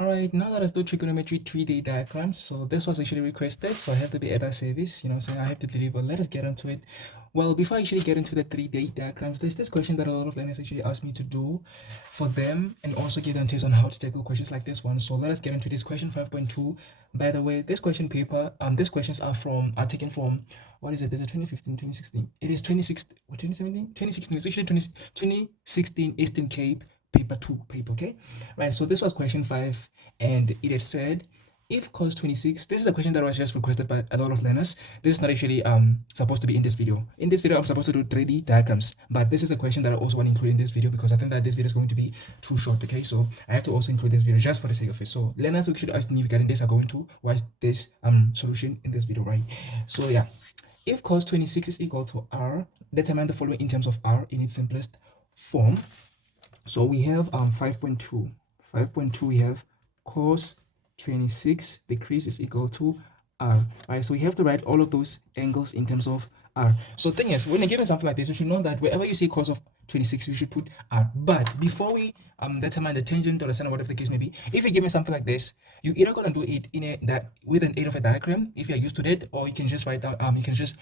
Alright, now that let's do trigonometry 3D diagrams. So this was actually requested, so I have to be at that service, you know, saying I have to deliver. Let us get into it. Well, before I actually get into the 3D diagrams, there's this question that a lot of learners actually asked me to do for them and also give them tips on how to tackle questions like this one. So let us get into this question 5.2. By the way, this question paper, these questions are taken from, what is it? Is it 2015, 2016? It is 2016, what, 2017? 2016, it's actually 2016 Eastern Cape paper 2 paper, okay? Right, so this was question 5, and it had said, if cos 26, this is a question that was just requested by a lot of learners. This is not actually supposed to be in this video. In this video, I'm supposed to do 3D diagrams, but this is a question that I also want to include in this video because I think that this video is going to be too short, okay? So I have to also include this video just for the sake of it. So learners who should ask me regarding this are going to watch this solution in this video, right? So yeah, if cos 26 is equal to r, determine the following in terms of r in its simplest form. So we have 5.2. 5.2, we have cos 26 decrease is equal to r, right? So we have to write all of those angles in terms of r. So thing is, when you're given something like this, you should know that wherever you see cos of 26, you should put r. But before we determine the tangent or the sine or whatever the case may be, if you give me something like this, you're either gonna do it with an aid of a diagram if you're used to that, or you can just write down you can just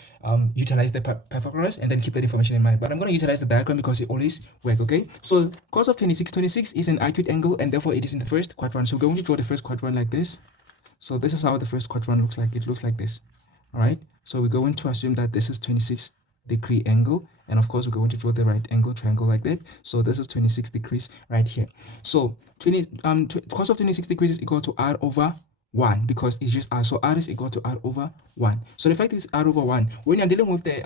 utilize the Pythagoras and then keep that information in mind. But I'm gonna utilize the diagram because it always works, okay? So cos of 26 is an acute angle, and therefore it is in the first quadrant. So we're going to draw the first quadrant like this. So this is how the first quadrant looks like. It looks like this. All right, so we're going to assume that this is 26-degree angle, and of course we're going to draw the right angle triangle like that. So this is 26 degrees right here. So cos of 26 degrees is equal to r over 1 because it's just r. So r is equal to r over 1. So the fact is r over 1. When you're dealing with the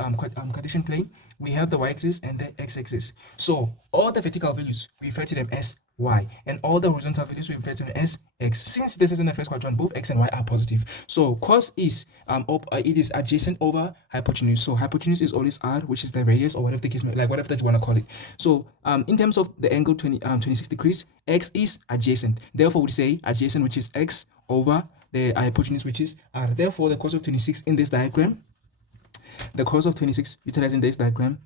Cartesian plane, we have the y-axis and the x-axis. So all the vertical values, we refer to them as y, and all the horizontal values we refer to them as x. Since this is in the first quadrant, both x and y are positive. So cos is it is adjacent over hypotenuse. So hypotenuse is always r, which is the radius or whatever the case, like whatever that you want to call it. So in terms of the angle 26 degrees, x is adjacent. Therefore, we say adjacent, which is x, over the hypotenuse, which is r. Therefore, the cos of 26 in this diagram, the cos of 26 utilizing this diagram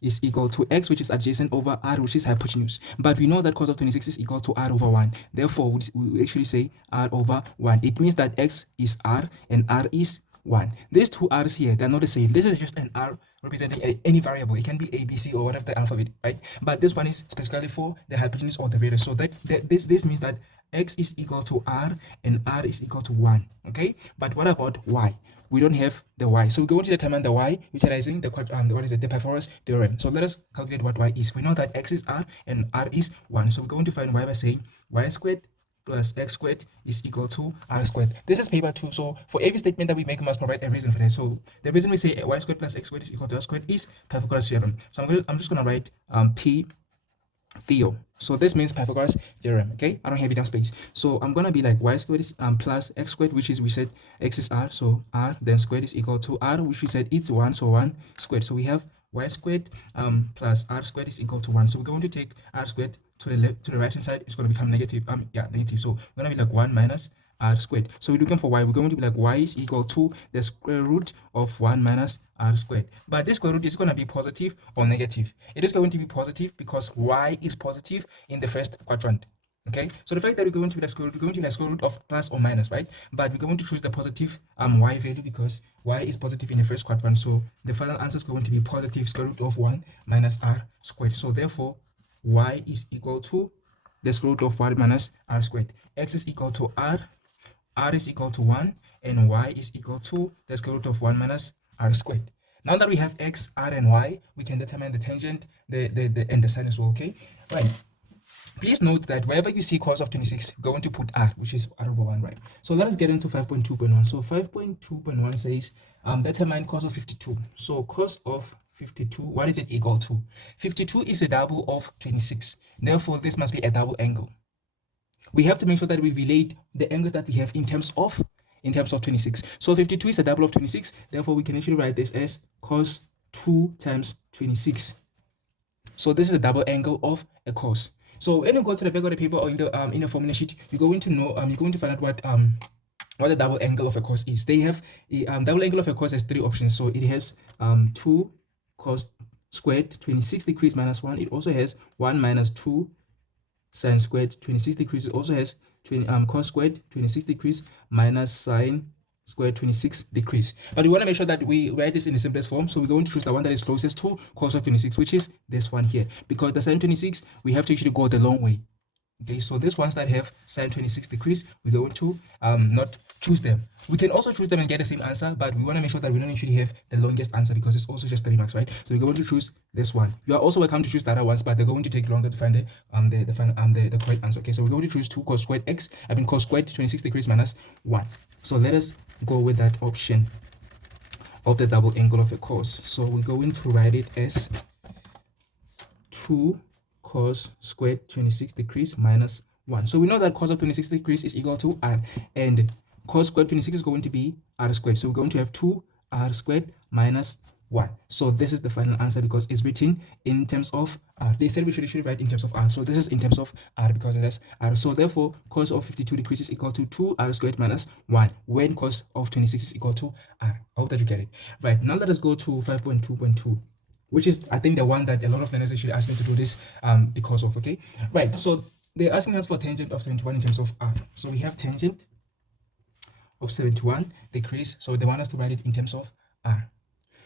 is equal to x, which is adjacent, over r, which is hypotenuse. But we know that cos of 26 is equal to r over 1. Therefore, we actually say r over 1. It means that x is r and r is 1. These two r's here, they're not the same. This is just an r representing any variable. It can be a, b, c, or whatever the alphabet, right? But this one is specifically for the hypotenuse or the radius. So this means that x is equal to r and r is equal to 1, okay? But what about y? We don't have the y, so we're going to determine the y utilizing the Pythagoras theorem. So let us calculate what y is. We know that x is r and r is 1, so we're going to find y by saying y squared plus x squared is equal to r squared. This is paper 2, so for every statement that we make, we must provide a reason for that. So the reason we say y squared plus x squared is equal to r squared is Pythagoras theorem. So I'm just going to write p Theo. So this means Pythagoras theorem, okay? I don't have enough space. So I'm going to be like y squared is plus x squared, which is, we said x is r, so r then squared is equal to r, which we said it's 1, so 1 squared. So we have y squared plus r squared is equal to 1. So we're going to take r squared to the left, to the right hand side. It's going to become negative. Negative. So we're going to be like 1 minus r squared. So we're looking for y. We're going to be like y is equal to the square root of 1 minus r squared. But this square root is going to be positive or negative. It is going to be positive because y is positive in the first quadrant. Okay, so the fact that we're going to be the square root, we're going to be the square root of plus or minus, right? But we're going to choose the positive y value because y is positive in the first quadrant. So the final answer is going to be positive square root of 1 minus r squared. So therefore, y is equal to the square root of 1 minus r squared. X is equal to r is equal to 1, and y is equal to the square root of 1 minus r squared. Now that we have x, r, and y, we can determine the tangent, and the sine as well, okay? Right. Please note that wherever you see cos of 26, we're going to put r, which is r over 1, right? So let us get into 5.2.1. So 5.2.1 says, determine cos of 52. So cos of 52, what is it equal to? 52 is a double of 26. Therefore, this must be a double angle. We have to make sure that we relate the angles that we have in terms of 26. So 52 is a double of 26. Therefore, we can actually write this as cos 2 times 26. So this is a double angle of a cos. So when you go to the back of the paper or in the formula sheet, you're going to know you're going to find out what the double angle of a cos is. They have a double angle of a cos has 3 options. So it has 2 cos squared 26 degrees minus 1. It also has 1 minus 2 sine squared 26 degrees. It also has cos squared 26 degrees minus sine squared 26 degrees. But we want to make sure that we write this in the simplest form, so we're going to choose the one that is closest to cos of 26, which is this one here, because the sine 26 we have to actually go the long way. Okay, so these ones that have sine 26 degrees, we're going to not choose them. We can also choose them and get the same answer, but we want to make sure that we don't actually have the longest answer, because it's also just 3 marks, right? So we're going to choose this one. You are also welcome to choose the other ones, but they're going to take longer to find the correct answer. Okay, so we're going to choose 2 cos squared x, cos squared 26 degrees minus 1. So let us go with that option of the double angle of the cos. So we're going to write it as 2 cos squared 26 degrees minus 1. So we know that cos of 26 degrees is equal to r, and cos squared 26 is going to be r squared. So we're going to have 2r squared minus 1. So this is the final answer because it's written in terms of r. They said we should actually write in terms of r. So this is in terms of r because it has r. So therefore, cos of 52 degrees is equal to 2r squared minus 1 when cos of 26 is equal to r. I hope that you get it. Right, now let us go to 5.2.2. which is, I think, the one that a lot of learners actually asked me to do this because of, okay? Right, so they're asking us for tangent of 71 in terms of r. So we have tangent of 71 degrees, so they want us to write it in terms of r.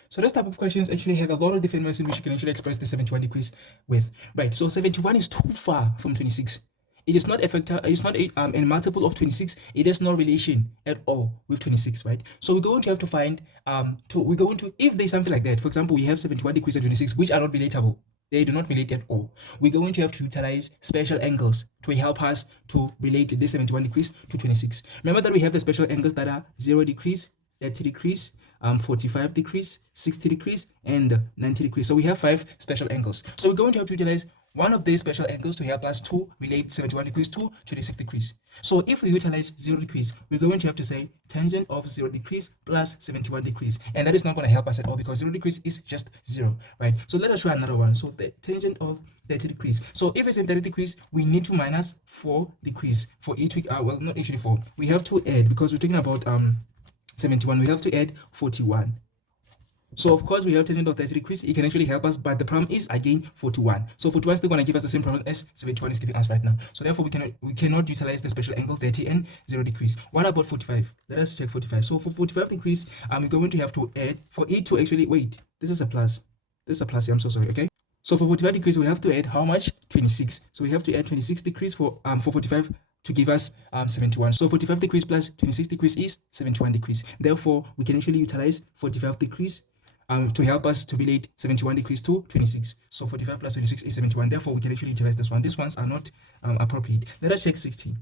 So this type of questions actually have a lot of different ways in which you can actually express the 71 degrees with. Right, so 71 is too far from 26. It is not a factor, it's not a multiple of 26. It has no relation at all with 26, right? So we're going to have to find, if there's something like that, for example, we have 71 degrees and 26, which are not relatable. They do not relate at all. We're going to have to utilize special angles to help us to relate this 71 degrees to 26. Remember that we have the special angles that are 0 degrees, 30 degrees, 45 degrees, 60 degrees, and 90 degrees. So we have 5 special angles. So we're going to have to utilize one of these special angles to help us to relate 71 degrees to 26 degrees. So if we utilize 0 degrees, we're going to have to say tangent of 0 degrees plus 71 degrees. And that is not going to help us at all because 0 degrees is just 0, right? So let us try another one. So the tangent of 30 degrees. So if it's in 30 degrees, we need to minus 4 degrees for each, well, not actually 4. We have to add, because we're talking about 71, we have to add 41. So of course we have tangent of 30 degrees. It can actually help us, but the problem is again 41. So 41 is still going to give us the same problem as 71 is giving us right now. So therefore we cannot utilize the special angle 30 and 0 degrees. What about 45? Let us check 45. So for 45 degrees, we're going to have to add, for it to actually, wait, this is a plus. This is a plus here, I'm so sorry, okay? So for 45 degrees, we have to add how much? 26. So we have to add 26 degrees for 45 to give us 71. So 45 degrees plus 26 degrees is 71 degrees. Therefore, we can actually utilize 45 degrees to help us to relate 71 degrees to 26. So 45 plus 26 is 71. Therefore, we can actually utilize this one. These ones are not appropriate. Let us check 60.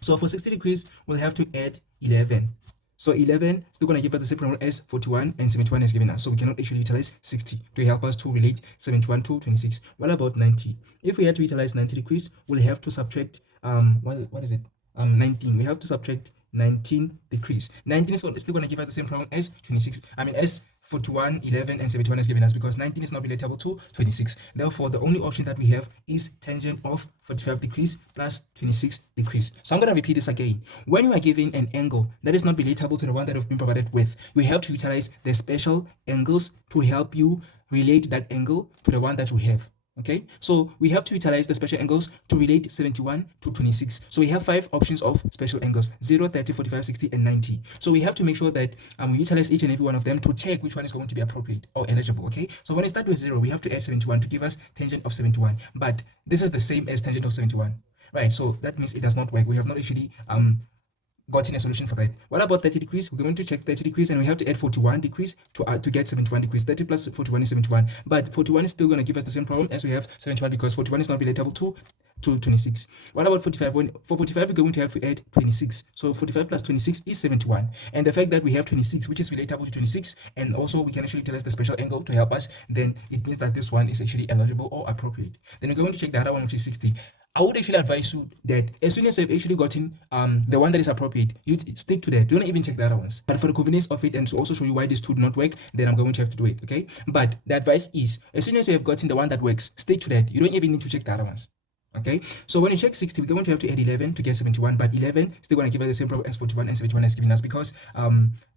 So for 60 degrees, we'll have to add 11. So 11 is still going to give us the same problem as 41, and 71 is given us. So we cannot actually utilize 60 to help us to relate 71 to 26. What about 90? If we had to utilize 90 degrees, we'll have to subtract, what is it? 19. We have to subtract 19 degrees. 19 is still going to give us the same problem as 26. As 41, 11, and 71 is given us, because 19 is not relatable to 26. Therefore, the only option that we have is tangent of 45 degrees plus 26 degrees. So I'm going to repeat this again. When you are given an angle that is not relatable to the one that we've been provided with, you have to utilize the special angles to help you relate that angle to the one that you have. Okay, so we have to utilize the special angles to relate 71 to 26. So we have 5 options of special angles: 0, 30, 45, 60, and 90. So we have to make sure that we utilize each and every one of them to check which one is going to be appropriate or eligible. Okay, so when we start with 0, we have to add 71 to give us tangent of 71. But this is the same as tangent of 71, right? So that means it does not work. We have not actually gotten a solution for that. What about 30 degrees? We're going to check 30 degrees and we have to add 41 degrees to get 71 degrees. 30 plus 41 is 71. But 41 is still going to give us the same problem as we have 71, because 41 is not relatable to 26. What about 45? For 45, we're going to have to add 26. So 45 plus 26 is 71. And the fact that we have 26, which is relatable to 26, and also we can actually utilize the special angle to help us, then it means that this one is actually eligible or appropriate. Then we're going to check the other one, which is 60. I would actually advise you that as soon as you've actually gotten the one that is appropriate, you stick to that. Don't even check the other ones. But for the convenience of it and to also show you why these two do not work, then I'm going to have to do it, okay? But the advice is, as soon as you have gotten the one that works, stick to that. You don't even need to check the other ones. Okay, so when you check 60, we're going to have to add 11 to get 71, but 11 is still going to give us the same problem as 41, and 71 is giving us, because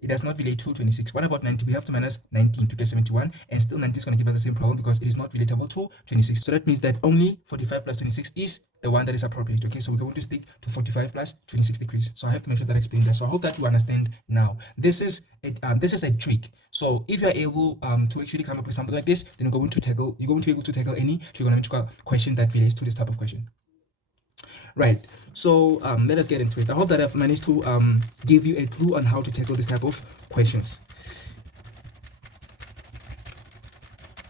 it does not relate to 26. What about 90? We have to minus 19 to get 71, and still 90 is going to give us the same problem because it is not relatable to 26. So that means that only 45 plus 26 is the one that is appropriate. Okay, so we're going to stick to 45 plus 26 degrees. So I have to make sure that I explain that. So I hope that you understand now. This is a trick. So if you are able to actually come up with something like this, then you're going to be able to tackle any trigonometrical question that relates to this type of question. Right, so let us get into it. I hope that I've managed to give you a clue on how to tackle this type of questions.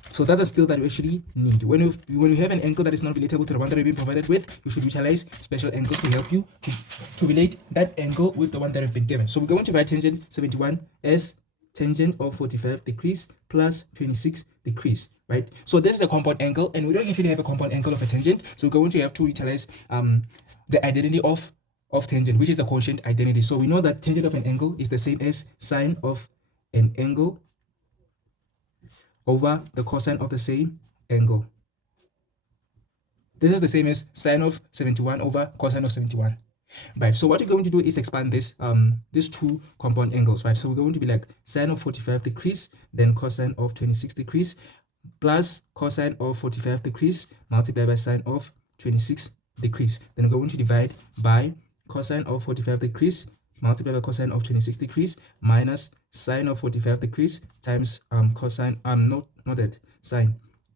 So that's a skill that you actually need. When you have an angle that is not relatable to the one that you've been provided with, you should utilize special angles to help you to relate that angle with the one that you've been given. So we're going to write tangent 71 as tangent of 45 degrees plus 26 degrees, right? So this is a compound angle, and we don't usually have a compound angle of a tangent, so we're going to have to utilize the identity of tangent, which is the quotient identity. So we know that tangent of an angle is the same as sine of an angle over the cosine of the same angle. This is the same as sine of 71 over cosine of 71. Right, so what you're going to do is expand this these two compound angles, right? So we're going to be like sine of 45 degrees, then cosine of 26 degrees, plus cosine of 45 degrees multiplied by sine of 26 degrees. Then we're going to divide by cosine of 45 degrees multiplied by cosine of 26 degrees minus sine of 45 degrees times cosine,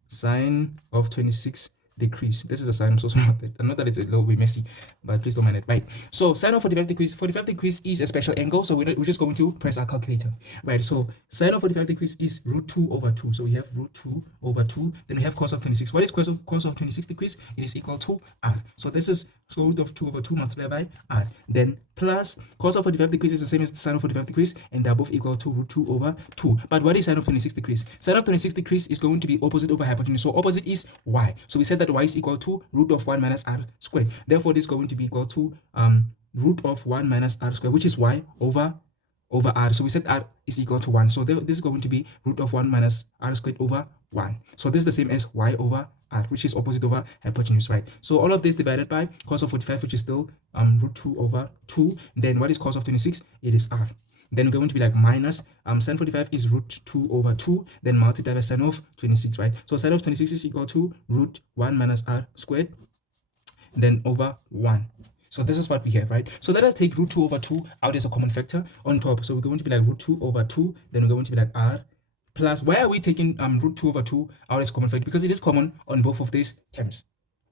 sine of 26 degrees. This is a sine. I'm so sorry about that. I know that it's a little bit messy, but please don't mind it. Right, so sine of 45 degrees. 45 degrees is a special angle, so we're just going to press our calculator. Right, so sine of 45 degrees is root 2 over 2. So we have root 2 over 2. Then we have cos of 26. What is cos of 26 degrees? It is equal to r. So this is square root of 2 over 2 multiplied by r. Then plus cos of 45 degrees is the same as sine of 45 degrees, and they're both equal to root 2 over 2. But what is sine of 26 degrees? Sine of 26 degrees is going to be opposite over hypotenuse. So opposite is y. So we said that y is equal to root of 1 minus r squared. Therefore, this is going to be equal to root of 1 minus r squared, which is y over r. So we said r is equal to 1. So this is going to be root of 1 minus r squared over 1. So this is the same as y over r, which is opposite over hypotenuse, right? So all of this divided by cos of 45, which is still root 2 over 2. Then what is cos of 26? It is r. Then we're going to be like minus sine 45 is root 2 over 2, then multiply by sine of 26, right? So sine of 26 is equal to root 1 minus r squared, then over 1. So this is what we have, right? So let us take root 2 over 2 out as a common factor on top. So we're going to be like root 2 over 2, then we're going to be like r plus. Why are we taking root 2 over 2 out as a common factor? Because it is common on both of these terms.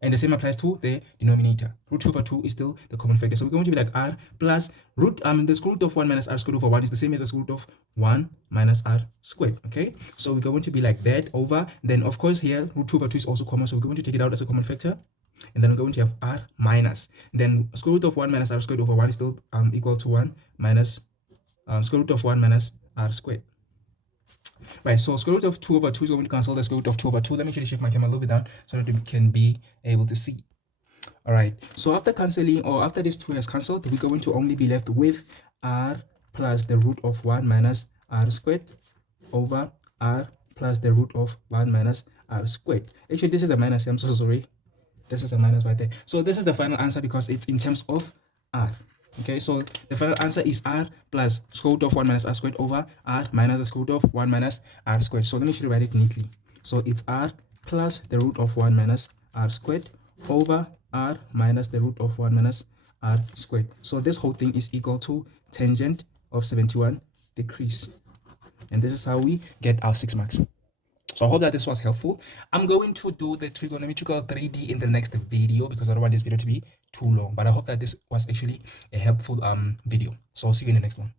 And the same applies to the denominator. Root 2 over 2 is still the common factor. So we're going to be like r plus root, the square root of 1 minus r squared over 1 is the same as the square root of 1 minus r squared. Okay, so we're going to be like that over, then of course here root 2 over 2 is also common, so we're going to take it out as a common factor. And then we're going to have r minus, then square root of 1 minus r squared over 1 is still equal to 1 minus square root of 1 minus r squared. Right, so square root of 2 over 2 is going to cancel the square root of 2 over 2. Let me actually shift my camera a little bit down so that we can be able to see. All right, so after cancelling, or after this 2 has cancelled, we're going to only be left with r plus the root of 1 minus r squared over r plus the root of 1 minus r squared. Actually, this is a minus. I'm so sorry. This is a minus right there. So this is the final answer because it's in terms of r. Okay, so the final answer is r plus square root of 1 minus r squared over r minus the square root of 1 minus r squared. So let me actually write it neatly. So it's r plus the root of 1 minus r squared over r minus the root of 1 minus r squared. So this whole thing is equal to tangent of 71 degrees. And this is how we get our 6 marks. So I hope that this was helpful. I'm going to do the trigonometrical 3D in the next video because I don't want this video to be too long. But I hope that this was actually a helpful video. So I'll see you in the next one.